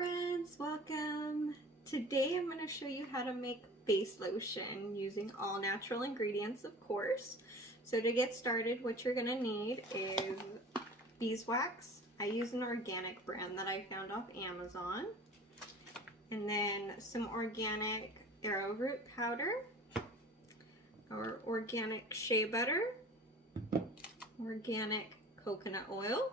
friends, welcome. Today I'm going to show you how to make face lotion using all natural ingredients, of course. So to get started, what you're going to need is beeswax. I use an organic brand that I found off Amazon. And then some organic arrowroot powder, or organic shea butter, organic coconut oil,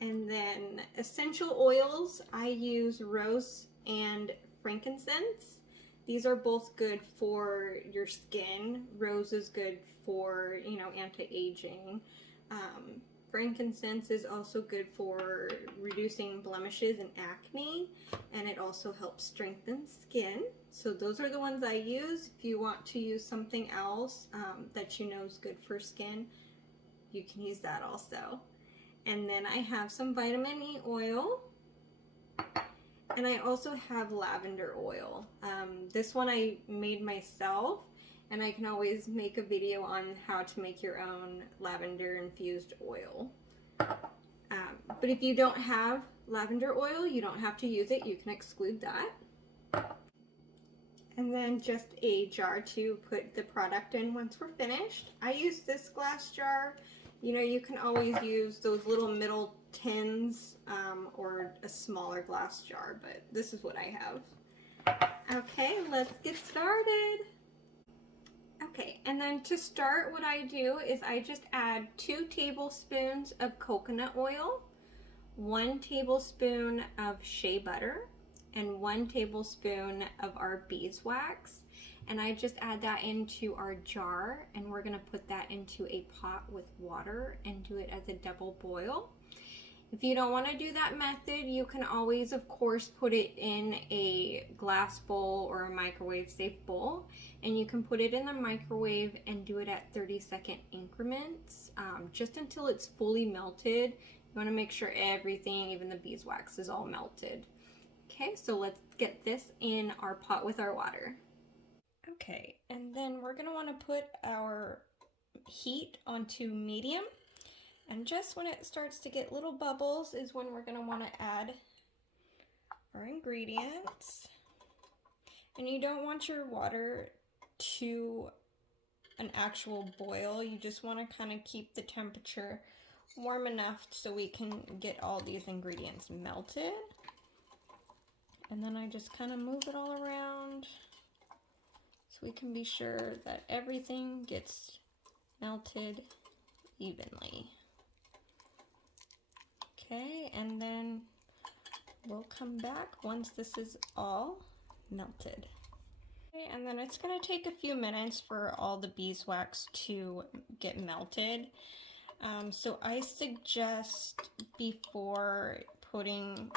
and then essential oils. I use rose and frankincense. These are both good for your skin. Rose is good for, anti-aging. Frankincense is also good for reducing blemishes and acne, and it also helps strengthen skin. So those are the ones I use. If you want to use something else that you know is good for skin, you can use that also. And then I have some vitamin E oil, and I also have lavender oil. This one I made myself, and I can always make a video on how to make your own lavender infused oil. But if you don't have lavender oil, you don't have to use it. You can exclude that. And then just a jar to put the product in once we're finished. I use this glass jar. You can always use those little middle tins or a smaller glass jar, but this is what I have. Okay, let's get started. Okay, and then to start, what I do is I just add 2 tablespoons of coconut oil, 1 tablespoon of shea butter, and 1 tablespoon of our beeswax. And I just add that into our jar, and we're gonna put that into a pot with water and do it as a double boil. If you don't want to do that method, you can always, of course, put it in a glass bowl or a microwave safe bowl, and you can put it in the microwave and do it at 30-second increments, just until it's fully melted. You want to make sure everything, even the beeswax, is all melted. Okay, so let's get this in our pot with our water. Okay, and then we're going to want to put our heat onto medium. And just when it starts to get little bubbles is when we're going to want to add our ingredients. And you don't want your water to an actual boil. You just want to kind of keep the temperature warm enough so we can get all these ingredients melted. And then I just kind of move it all around so we can be sure that everything gets melted evenly. Okay, and then we'll come back once this is all melted. Okay, and then it's going to take a few minutes for all the beeswax to get melted. So I suggest before putting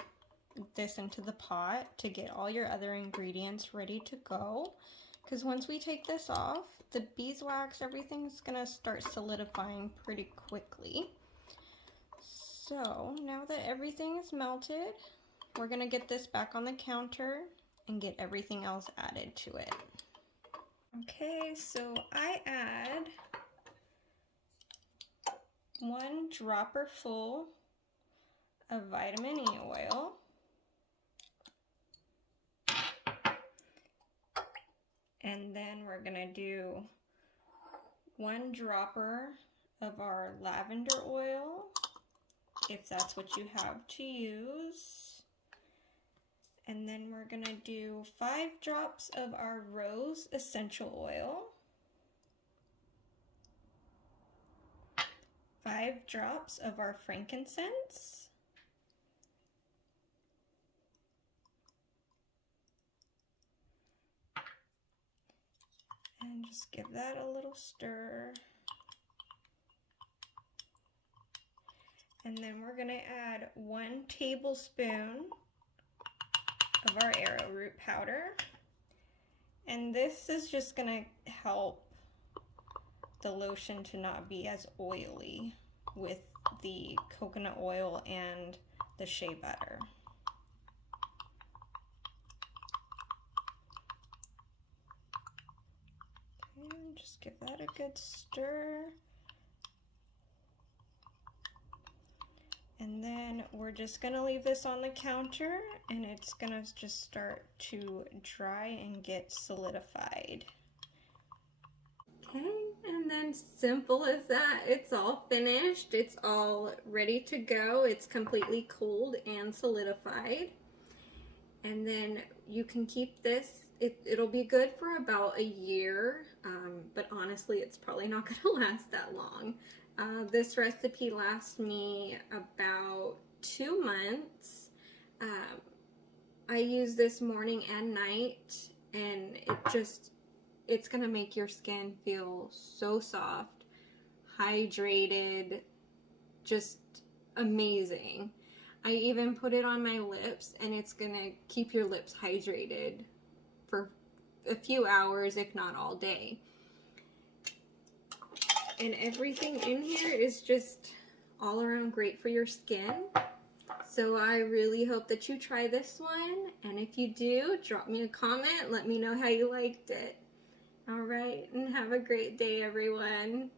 this into the pot to get all your other ingredients ready to go, because once we take this off, the beeswax, everything's going to start solidifying pretty quickly. So now that everything is melted, we're going to get this back on the counter and get everything else added to it. Okay, so I add 1 dropper full of vitamin E oil. And then we're going to do 1 dropper of our lavender oil, if that's what you have to use. And then we're gonna do 5 drops of our rose essential oil, 5 drops of our frankincense, and just give that a little stir. And then we're gonna add 1 tablespoon of our arrowroot powder. And this is just gonna help the lotion to not be as oily with the coconut oil and the shea butter. And just give that a good stir. And then we're just gonna leave this on the counter and it's gonna just start to dry and get solidified. Okay, and then simple as that, it's all finished, it's all ready to go, it's completely cooled and solidified. And then you can keep this, it'll be good for about a year, but honestly it's probably not gonna last that long. This recipe lasts me about 2 months. I use this morning and night, and it's gonna make your skin feel so soft, hydrated, just amazing. I even put it on my lips, and it's gonna keep your lips hydrated for a few hours, if not all day. And everything in here is just all around great for your skin. So I really hope that you try this one, and if you do, drop me a comment, let me know how you liked it. All right, and have a great day, everyone.